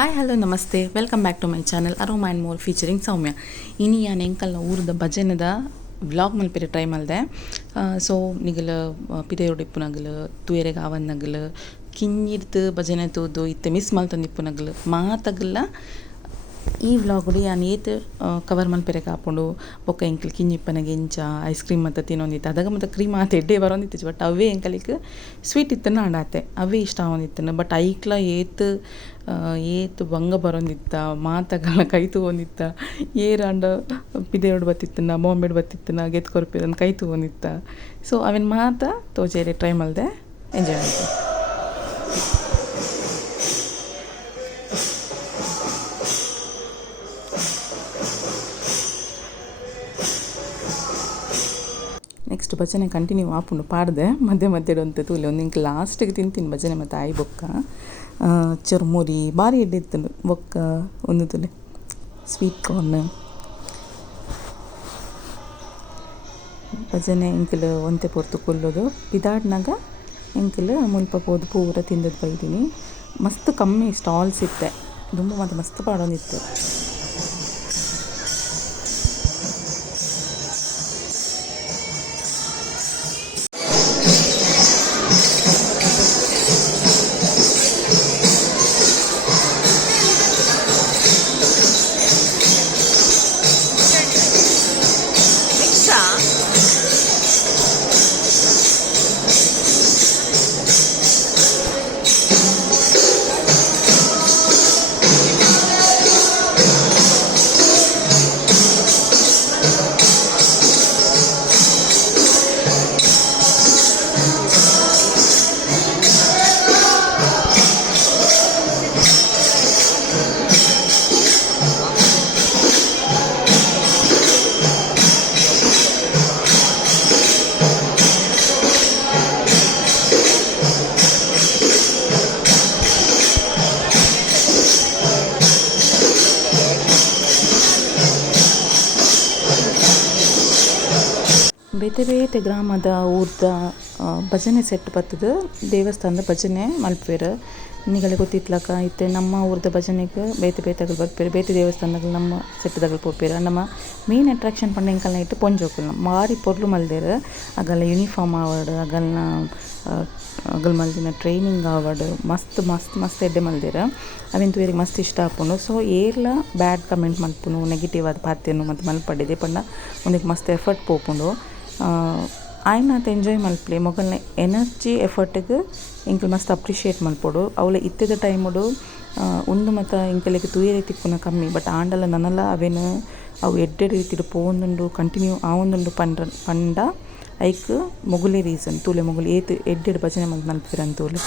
Hi hello ನಮಸ್ತೆ welcome back to my channel aroma and more featuring Soumya. ಇನಿ ನಾನು ಎಂಕಲ್ನ ಊರದ ಭಜನೆದ ವ್ಲಾಗ್ ಮಲ್ಪೆರೆ ಟ್ರೈ ಮಾಡಿದೆ. ಸೊ ನಿಗಲ ಪಿದೆಯೋಡು ಇಪ್ಪುನಗಲು ತೂಯರೆಗೆ ಆವನ್ನಗಲು ಕಿಂಜಿರ್ತು ಭಜನೆ ತೂದು ಇತ್ತೆ ಮಿಸ್ ಮಲ್ತಂದಿಪ್ಪುನಗಲು ಮಾತಗಲ್ಲ ಈ ವ್ಲಾಗುಡು ಯಾನು ಏತು ಕವರ್ ಮಲ್ಪೆರೆ ಕಾಪುಂಡು ಬೊಕ್ಕ ಎಂಕಲ್ ಕಿಂಜಿಪ್ಪನಗೆ ಎಂಚ ಐಸ್ ಕ್ರೀಮ್ ಮತ್ತು ತಿನ್ನೊಂದಿತ್ತು ಅದಾಗ ಮತ್ತು ಕ್ರೀಮ್ ಆತ ಎಡ್ಡೆ ಬರೋಂದಿತ್ತು. ಬಟ್ ಅವೇ ಎಂಕಲಿಗೆ ಸ್ವೀಟ್ ಇತ್ತನ ಆಡಾತೆ ಅವೇ ಇಷ್ಟ ಆಗೊಂದಿತ್ತನು. ಬಟ್ ಐಕ್ಲ ಏತು ಬಂಗ ಬರೋಂದಿತ್ತ ಮಾತಗಳ ಕೈ ತಗೊಂದಿತ್ತ ಏರಾಂಡ ಪಿದೆಯೋಡು ಬತ್ತಿತ್ತನ ಬಾಂಬೆಡ್ ಬತ್ತಿತ್ತನ ಗೆತ್ ಕೊರ್ಪಿದನ್ ಕೈ ತಗೊಂದಿತ್ತ. ಸೊ ಅವೇನು ಮಾತ ತೋಜೇರಿ ಟ್ರೈ ಮಾಡಿದೆ, ಎಂಜಾಯ್ ಮಾಡಿದೆ. ನೆಕ್ಸ್ಟ್ ಭಜನೆ ಕಂಟಿನ್ಯೂ ಆಪುಂಡು ಪಾಡ್ದೆ ಮಧ್ಯೆ ಮಧ್ಯೆ ತೂಲೆ ಒಂದು ಇಂಕ್ ಲಾಸ್ಟಿಗೆ ತಿಂತೀನಿ ಭಜನೆ ಮತ್ತು ಆಯ್ ಬೊಕ್ಕ ಚುರ್ಮುರಿ ಭಾರಿ ಎಡ್ಡೆ ಇತ್ತು ಬೊಕ್ಕ ಒಂದು ತುಲೆ ಸ್ವೀಟ್ ಕಾರ್ನ್ ಭಜನೆ ಎಂಕಲು ಒಂತೆ ಪೊರ್ತು ಕೊಲ್ಲೋದು ಪಿದಾಡ್ನಾಗ ಎಂಕಲು ಮುಲ್ಪ ಪೋದು ಪೂರ ತಿಂದದ್ದು ಬೈದೀನಿ. ಮಸ್ತ್ ಕಮ್ಮಿ ಸ್ಟಾಲ್ಸ್ ಇತ್ತೆ ತುಂಬ ಮತ್ತು ಮಸ್ತ್ ಪಾಡೋನಿತ್ತು. ಬೇತೆ ಬೇತೆ ಗ್ರಾಮದ ಊರ್ದ ಭಜನೆ ಸೆಟ್ ಬತ್ತದು ದೇವಸ್ಥಾನದ ಭಜನೆ ಮಲ್ಪೇರು ನಿಗಲೆ ಗೊತ್ತಿತ್ಲಕ ಇತ್ತೆ ನಮ್ಮ ಊರ್ದ ಭಜನೆಗೆ ಬೇತೆ ಬೇತೆಗಳು ಬರ್ಪೇರು ಬೇತೆ ದೇವಸ್ಥಾನದಾಗ ನಮ್ಮ ಸೆಟ್ದಾಗಲು ಪೋಪೇರು. ನಮ್ಮ ಮೇನ್ ಅಟ್ರಾಕ್ಷನ್ ಪಂಡ ಎಂಕಲ್ನ ಇಟ್ಟು ಪೊಂಜೋಕುಲ್ನ ಮಾರಿ ಪೊರ್ಲು ಮಲ್ದೇರು ಅಗಲ್ಲ ಯೂನಿಫಾರ್ಮ್ ಆವಡ್ ಅಗಲ್ ಮಲ್ದಿನ ಟ್ರೈನಿಂಗ್ ಆವಡ್ ಮಸ್ತ್ ಮಸ್ತ್ ಮಸ್ತ್ ಎಡ್ಡೆ ಮಲ್ದೇರು ಅವಿನ ತೂಯರಿಗೆ ಮಸ್ತ್ ಇಷ್ಟ ಆಪುಂಡು. ಸೊ ಏರ್ಲ ಬ್ಯಾಡ್ ಕಮೆಂಟ್ ಮಲ್ಪುನು ನೆಗೆಟಿವ್ ಆದ ಪಾತೆನು ಮತ್ತು ಮಲ್ಪಡ್ಡಿದೆ ಪಂಡ ಒಂದಕ್ಕೆ ಮಸ್ತ್ ಎಫರ್ಟ್ ಪೋಪುಂಡು. ಆಯ್ನ ಆತ ಎಂಜಾಯ್ ಮಲ್ಪಲೆ ಮೊಗಲ್ನ ಎನರ್ಜಿ ಎಫರ್ಟಿಗೆ ಇಂಕಲ್ ಮಸ್ತ್ ಅಪ್ರಿಷಿಯೇಟ್ ಮಲ್ಪೊಡು ಅವಳ ಇತ್ತಿದ ಟೈಮುಡು ಒಂದು ಮತ್ತು ಇಂಕಲಿಗೆ ತೂಯರೆ ತಿಕ್ಕುನ ಕಮ್ಮಿ. ಬಟ್ ಆಂಡಲ ನನ್ನಲ್ಲ ಅವೇನು ಅವು ಎಡ್ಡೆ ರೀತಿಡು ಪೋಂದುಂಡು ಕಂಟಿನ್ಯೂ ಆವೊಂದುಂಡು ಪಂಡ ಐಕ್ ಮೊಗುಲೆ ರೀಸನ್ ತೂಲೆ ಮೊಗುಲು ಏತು ಎಡ್ಡೆಡು ಭಜನೆ ಮಲ್ಪಿರಂತೂಲೆ.